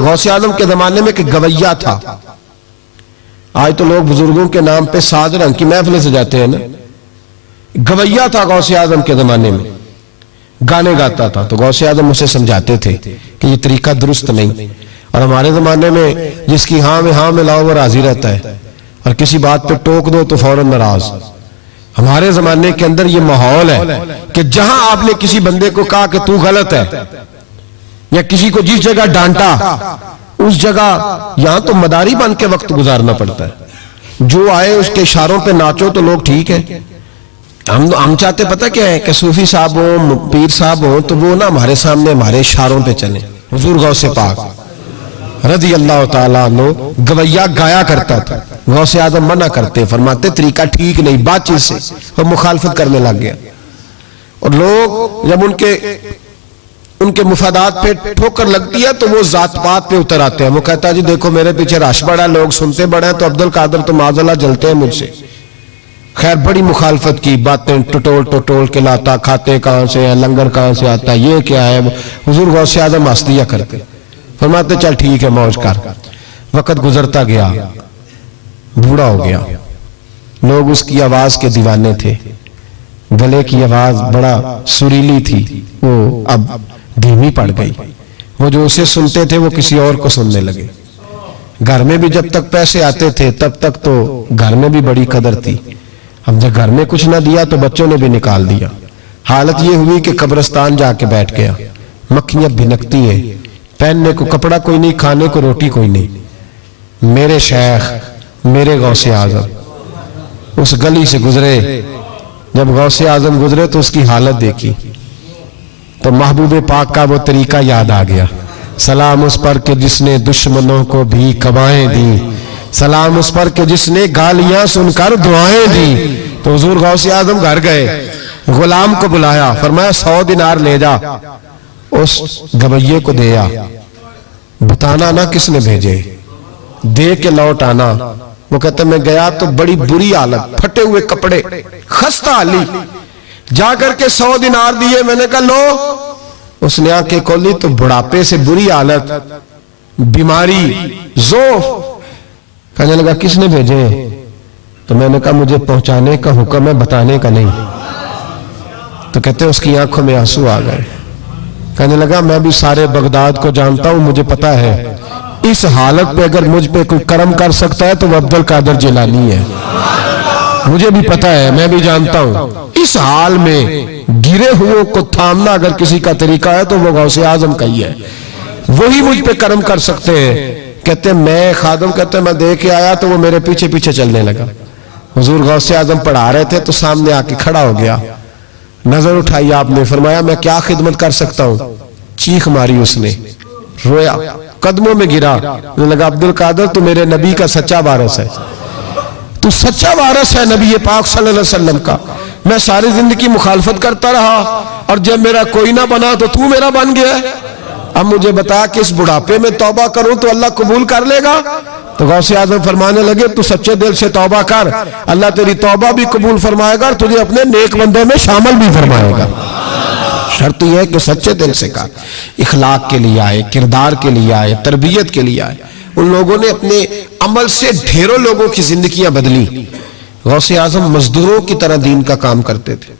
غوث اعظم کے زمانے میں کہ گویا تھا. آج تو لوگ بزرگوں کے نام پہ ساز رنگ کی محفلیں سجاتے ہیں نا. گویا تھا غوث اعظم کے زمانے میں, گانے گاتا تھا. تو غوث اعظم اسے سمجھاتے تھے کہ یہ طریقہ درست نہیں. اور ہمارے زمانے میں جس کی ہاں میں لاؤ وہ راضی رہتا ہے, اور کسی بات پہ ٹوک دو تو فوراً ناراض. ہمارے زمانے کے اندر یہ ماحول ہے کہ جہاں آپ نے کسی بندے کو کہا کہ تو غلط ہے, یا کسی کو جس جگہ ڈانٹا اس جگہ یہاں تو مداری بن کے وقت گزارنا پڑتا ہے. جو آئے اس کے اشاروں پہ ناچو تو لوگ ٹھیک ہے. ہم چاہتے پتہ کیا ہے کہ صوفی صاحب ہوں, پیر صاحب ہوں, تو وہ نا ہمارے سامنے ہمارے اشاروں پہ چلیں. حضور غوث پاک رضی اللہ تعالیٰ عنہ گویا گایا کرتا تھا. غوث اعظم منع کرتے, فرماتے طریقہ ٹھیک نہیں, بات چیز سے وہ مخالفت کرنے لگ گیا. اور لوگ جب ان کے مفادات پہ ٹھوکر لگتی ہے تو وہ ذات پات پہ اتر آتے ہیں. وہ کہتا ہے جی دیکھو میرے پیچھے رش بڑا ہے, لوگ سنتے بڑے ہیں, تو عبد القادر تو معاذ اللہ جلتے ہیں مجھ سے. خیر بڑی مخالفت کی, باتیں ٹٹول کے لاتا, کھاتے کہاں سے ہیں, لنگر کہاں سے آتا ہے, یہ کیا ہے. حضور غوث اعظم ہنس دیا کرتے, فرماتے چل ٹھیک ہے موج کر. وقت گزرتا گیا, بوڑھا ہو گیا, لوگ اس کی آواز کے دیوانے تھے. گلے کی آواز بڑا سریلی تھی, وہ اب دھیمی پڑ گئی. وہ جو اسے سنتے تھے وہ کسی اور کو سننے لگے. گھر میں بھی جب تک پیسے آتے تھے تب تک تو گھر میں بھی بڑی قدر تھی. اب جب گھر میں کچھ نہ دیا تو بچوں نے بھی نکال دیا. حالت یہ ہوئی کہ قبرستان جا کے بیٹھ گیا. مکھیاں بھنکتی ہیں, پہننے کو کپڑا کوئی نہیں, کھانے کو روٹی کوئی نہیں. میرے شیخ میرے غوث اعظم اس گلی سے گزرے. جب غوث اعظم گزرے تو اس کی حالت دیکھی تو محبوب پاک کا وہ طریقہ یاد آ گیا. سلام اس پر کہ جس نے دشمنوں کو بھی کبائیں دی, سلام اس پر کہ جس نے گالیاں سن کر دعائیں دی. تو حضور غوث اعظم گھر گئے, غلام کو بلایا, فرمایا 100 دینار لے جا, اس گویے کو دیا. بتانا نہ کس نے بھیجے, دے کے لوٹ آنا. وہ کہتا میں گیا تو بڑی بری حالت, پھٹے ہوئے کپڑے, خستہ حالی. جا کر کے 100 دینار دیے. میں نے کہا لو. اس نے آنکھیں کھولی تو بڑھاپے سے بری حالت, بیماری, ذوف. کہنے لگا کس نے بھیجے؟ تو میں نے کہا مجھے پہنچانے کا حکم ہے, بتانے کا نہیں. تو کہتے اس کی آنکھوں میں آنسو آ گئے. کہنے لگا میں بھی سارے بغداد کو جانتا ہوں, مجھے پتا ہے اس حالت پہ اگر مجھ پہ کوئی کرم کر سکتا ہے تو وہ عبد القادر جیلانی ہے. مجھے بھی پتا ہے, میں بھی جانتا ہوں اس حال میں گرے ہوئے کو تھامنا اگر کسی کا طریقہ ہے تو وہ غوث اعظم کا ہی ہے, وہی مجھ پہ کرم کر سکتے ہیں. کہتے میں خادم, کہتے میں دے کے آیا تو وہ میرے پیچھے پیچھے چلنے لگا. حضور غوث اعظم پڑھا رہے تھے تو سامنے آ کے کھڑا ہو گیا. نظر اٹھائی آپ نے, فرمایا میں کیا خدمت کر سکتا ہوں. چیخ ماری اس نے, رویا, قدموں میں گرا. لگا عبد القادر تو میرے نبی کا سچا وارث ہے, تو سچا وارث ہے نبی پاک صلی اللہ علیہ وسلم کا. میں ساری زندگی مخالفت کرتا رہا اور جب میرا کوئی نہ بنا تو میرا بن گیا. اب مجھے بتا کہ اس بڑھاپے میں توبہ کروں تو اللہ قبول کر لے گا؟ تو غوث اعظم فرمانے لگے تو سچے دل سے توبہ کر, اللہ تیری توبہ بھی قبول فرمائے گا اور تجھے اپنے نیک بندوں میں شامل بھی فرمائے گا. شرط یہ ہے کہ سچے دل سے کر, اخلاق کے لیے آئے, کردار کے لیے آئے, تربیت کے لیے آئے. ان لوگوں نے اپنے عمل سے ڈھیروں لوگوں کی زندگیاں بدلی. غوث اعظم مزدوروں کی طرح دین کا کام کرتے تھے.